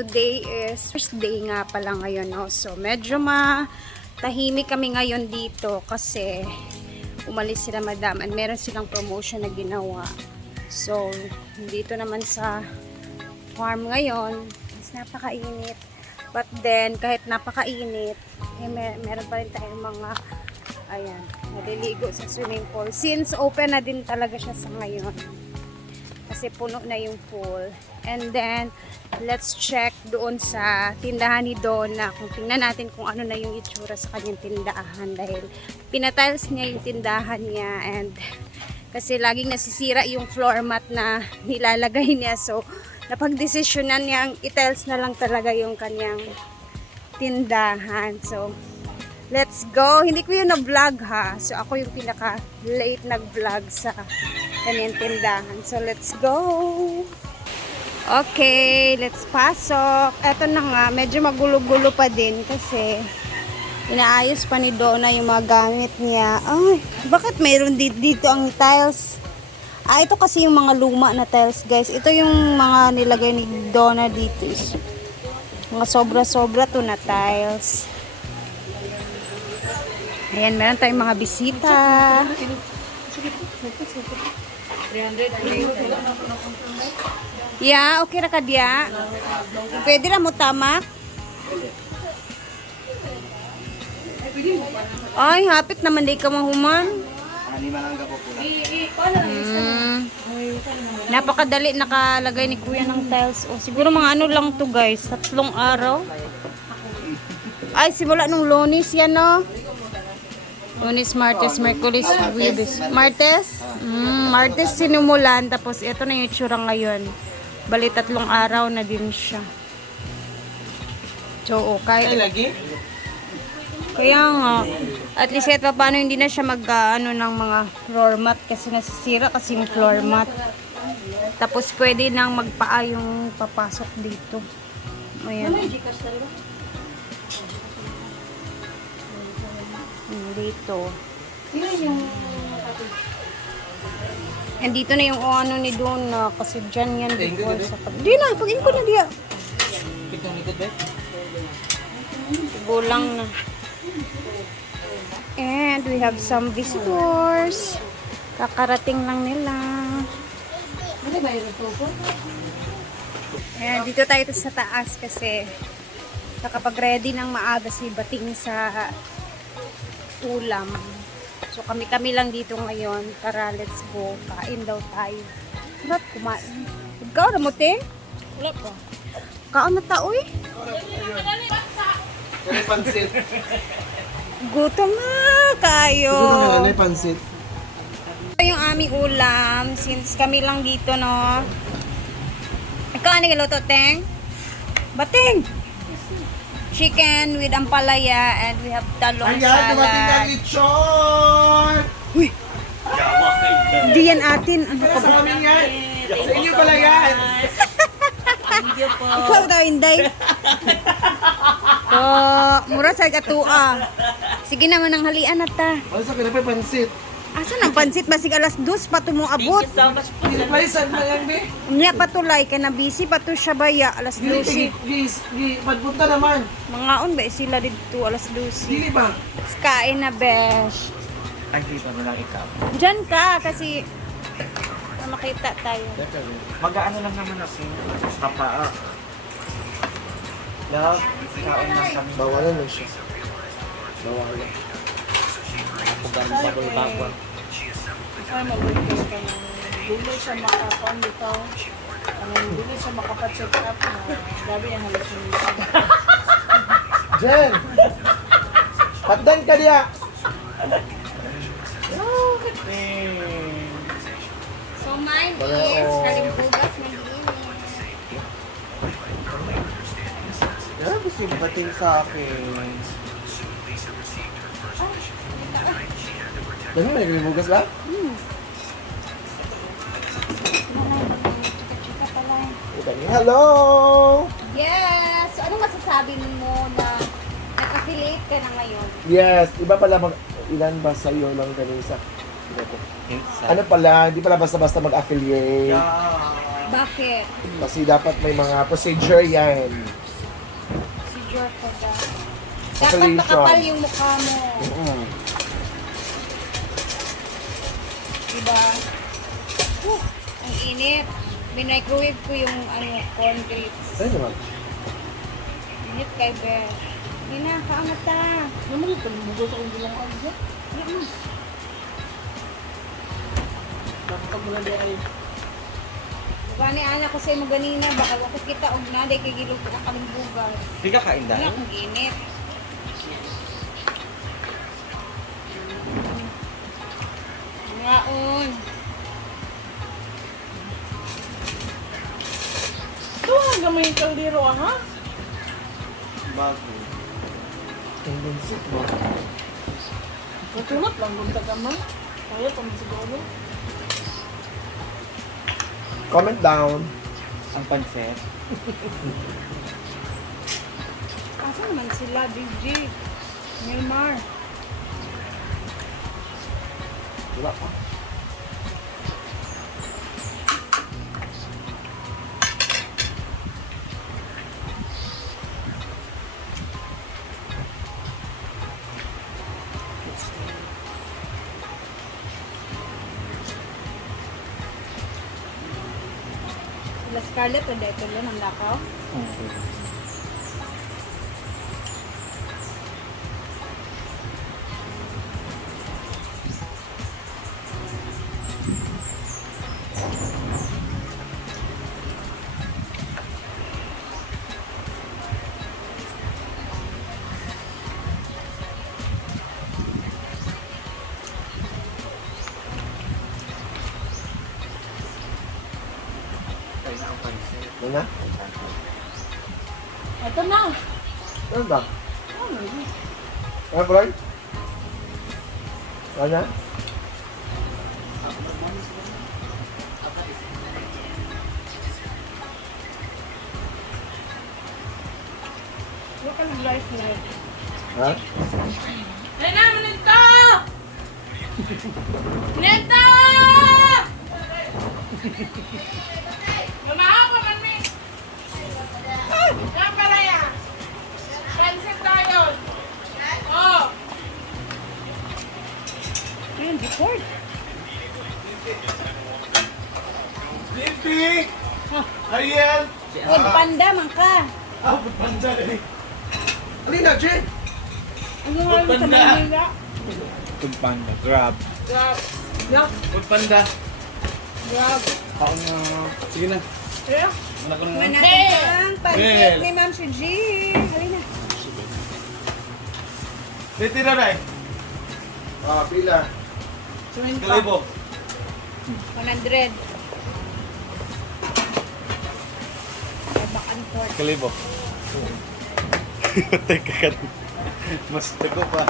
Today is first day nga pala ngayon, no? So medyo tahimik kami ngayon dito kasi umalis sila madam and meron silang promotion na ginawa. So dito naman sa farm ngayon is napakainit, but then kahit napakainit meron pa rin tayong mga naliligo sa swimming pool since open na din talaga siya sa ngayon kasi puno na yung pool. And then let's check doon sa tindahan ni Donna kung tingnan natin kung ano na yung itsura sa kanyang tindahan dahil pinatiles niya yung tindahan niya and kasi laging nasisira yung floor mat na nilalagay niya, so napagdesisyonan niyang i-tiles na lang talaga yung kanyang tindahan. So let's go. Hindi ko yun na-vlog ha, so ako yung pinaka late nag-vlog sa kanyang tindahan. So let's go. Okay, let's pasok. Eto na nga, medyo magulo-gulo pa din kasi inaayos pa ni Donna yung mga gamit niya. Ay, bakit mayroon dito ang tiles? Ito kasi yung mga luma na tiles, guys. Ito yung mga nilagay ni Donna dito. Mga sobra-sobra to na tiles. Ayan, meron tayong mga bisita. 300. Yeah, okay ra ka diya. Pwede ra mo tamak. Ay, hapit naman di ka mahuman. Napakadali nakalagay ni Kuya ng tiles. O, siguro mga ano lang to guys, 3 araw. Ay, simula nung Lunes yan, no? Lunes, Martes, Merkulis, Huwebes. Martes? Martes sinumulan, tapos ito na yung itsura ngayon. Bali 3 araw na din siya. So, okay. Kaya nga, at least kahit pa paano hindi na siya mag-ano ng mga floor mat kasi nasisira kasi yung floor mat. Tapos pwede nang magpaa yung papasok dito. Ayan. Dito. And dito na yung ano ni Donna kasi dyan yan before sa pag... Di na, pag-in ko na diya. Gulang na. And we have some visitors. Kakarating lang nila. Ayan, dito tayo sa taas kasi nakapag-ready ng maaga si Bating sa ulam. So kami lang dito ngayon. Tara, let's go. Kain daw tayo. Sarap kumain. Ikaw na mo, te? Wala pa. Kaon na tao eh. Kaya pansit. Gutom na kayo. Gusto na pansit. Ito yung aming ulam. Since kami lang dito, no? Ikaw, ano galuto, Teng? Bating! Chicken with ampalaya and we have talong Ayan, dumating na salad. lechon! Uy! Di yan atin. Ano ka Sa ba? amin yan. Sa inyo pala yan. Ikaw daw, Inday. Mura sa katua. Sige naman ang halian na ta. Ano sa kinapay pansit? Asan ang pansit? Masig alas 2 pa ito mo abot. Piniplaisan mo yan, be? Unya patulay ka na busy pa to siya baya alas 12. Padpunta naman. Mga on ba sila dito alas 12. Dili ba? Let's kain na, besh. Ay, kita mo lang ikaw. Diyan ka kasi makita tayo. Mag-ano lang naman ako. Papaa. Love, kaon lang kami. Bawalan mo siya. Bawalan. Ako ganun pa ko ibagwan. Ay, mag-wait ka ng dili siya makapan dito. Dili siya makapat-check up na gabi ang hallucination. Jen! Patdan ka diya! So mine is kalimpugas ng Yan, gusto yung bating sa akin. Dami mo nagbibugas ba? Hello! Yes! So anong masasabi mo na nag-affiliate ka na ngayon? Yes, iba pala ilan ba sa'yo lang ganun sa... Ano pala, hindi pala basta-basta mag-affiliate. Bakit? Kasi dapat may mga procedure yan. Procedure for that. Dapat Population. makapal yung mukha mo. Mm. Diba? Ang init. Binmicrowave ko yung corn grits. Ayun naman. Init kay Beth. Hindi na, kaangat ta. Naman ito, bugos akong bilang ano dyan. Bakit mo na di ay. Diba ni Ana ko sa imo ganina, baka wakit kita og naday kay giluto ang kalimbugan. Di ka kain Wala dahil? akong init. Ngaon. Ito ang gamay yung kaldero, ha? Bago. Tendency mo. Matulot lang kung tagaman. Kaya pa mo siguro. Comment down. Ang pansit. Asa naman sila, DJ? Milmar. Wala pa. Sila Scarlett, o dahil tulo ng lakaw. Kain na ang pansit. Ano na? Ito na. Ano ba? Ano yun? Ano ba? Ano na? Local life life. Ha? Nena, manito! Neta! Mamahaw pa man, mi! Yan pala yan! Pansit tayo! Oh! Ayun, record. Lipi! Ariel! Food panda man ka. Panda eh. Alina, Jen! Ano nga yung sa Manila? Food panda. Grab. Grab! Grab! Food panda. Grab! Ako na. Sige na. Kaya? Wala ko Manatang ang pansit Bel. ni Ma'am Suji. Halina. Titira na eh. Ah, pila. Sumin pa. Kalibo. 100. Ay, back and forth. Kalibo. Teka ka. Mas tago pa.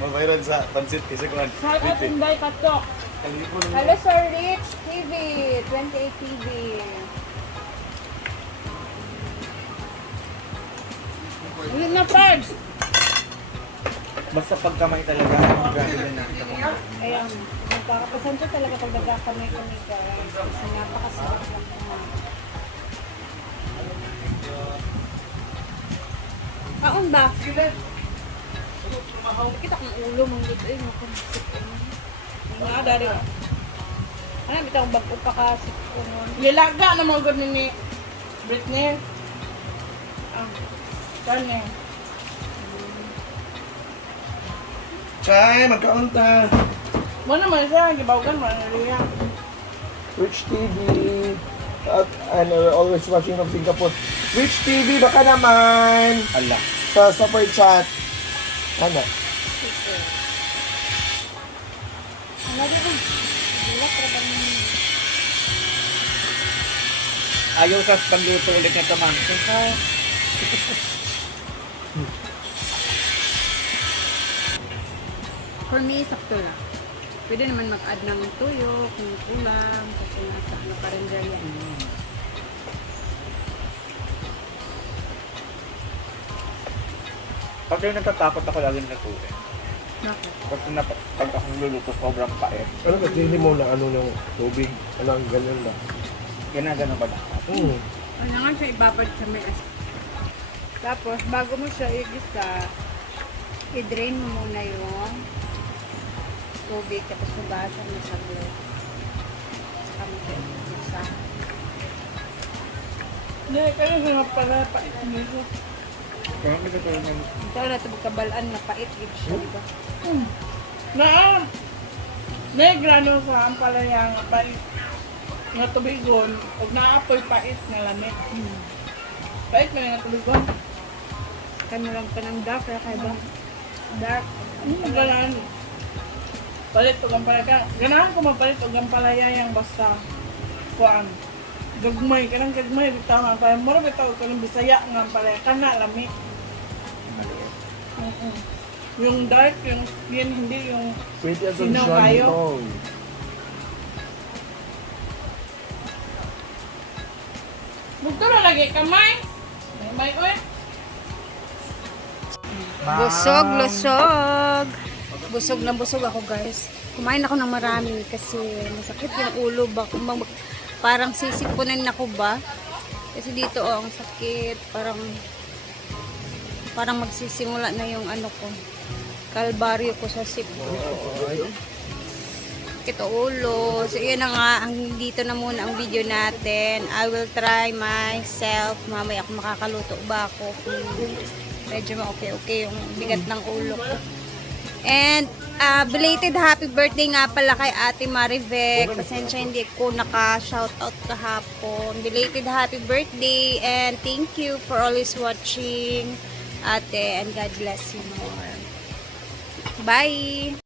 Mabayran sa pansit kasi kuhan. Shout out Inday Katok. Kalibo Hello, Sir Rich TV. 28 TV. Ano na, Pards? Basta pagkamay talaga. Grabe na nakita ko. Ayan. Magkakapasanto talaga pag nagkakamay-kamay ka. Kasi napakasarap lang naman. Aon ba? Kita kong ulo mong dito. Ay, makumusik. Nga, dari ba? Ano, bitang bago pa kasi ko nun. Lilaga na mga ganun ni Britney. Kanya. Chay, magkaunta. Mo naman siya, gibawagan mo na rin. Rich TV. And we're always watching from Singapore. Rich TV, baka naman. Ala. Sa super chat. Ano? Ano di ba? Bulat ka ba naman? Ayaw sa pagluto ulit nito, ma'am. For me, sakto lang. Pwede naman mag-add ng tuyo, kung kulang, kasi nasa ano pa rin dyan yan. Kasi natatakot ako lagi natuloy. Bakit? Kasi pag akong luluto, sobrang pait. Ano ba, hindi mo na ano ng tubig? Ano ang ganyan na? Ganagano ba dapat? Mm. Ano nga siya ibabad sa may Tapos, bago mo siya igisa, i-drain mo muna yung tubig, tapos hugasan mo sa globe. Saka mo siya igisa. Hindi, kaya nga pala pait nito. Kaya kita ko naman. Ito na ito magkabalaan na pait-ig siya, di ba? Grano sa ampalaya nga pait nga tubigon ug naapoy pait nga lamig. Pait man nga tubigon. Kano lang pa ng dark, kaya kaya ba? Dark. Ganan. Palit og ampalaya. Ganahan ko magpalit og ampalaya yang basta kuan. Gagmay kanang gagmay bitaw nga pa mo bitaw ko ng Bisaya nga ampalaya kana lamig. Maliit. Yung dark, yung skin, hindi yung Pwede ang Sino solusyon kayo? nito. bugto na lagi kamay. May oy. Busog, lusog. Busog na busog ako, guys. Kumain ako ng marami kasi masakit yung ulo ba. Parang sisipunin ako ba? Kasi dito ang sakit. Parang magsisimula na yung ano ko. Kalbaryo ko sa sipon. Ito ulo. So, yun na nga. Dito na muna ang video natin. I will try myself. Mamaya ako makakaluto ba ako. Medyo okay yung bigat ng ulo ko. And, belated happy birthday nga pala kay Ate Marivec. Pasensya hindi ko naka-shoutout kahapon. Belated happy birthday and thank you for always watching, Ate, and God bless you more. Bye!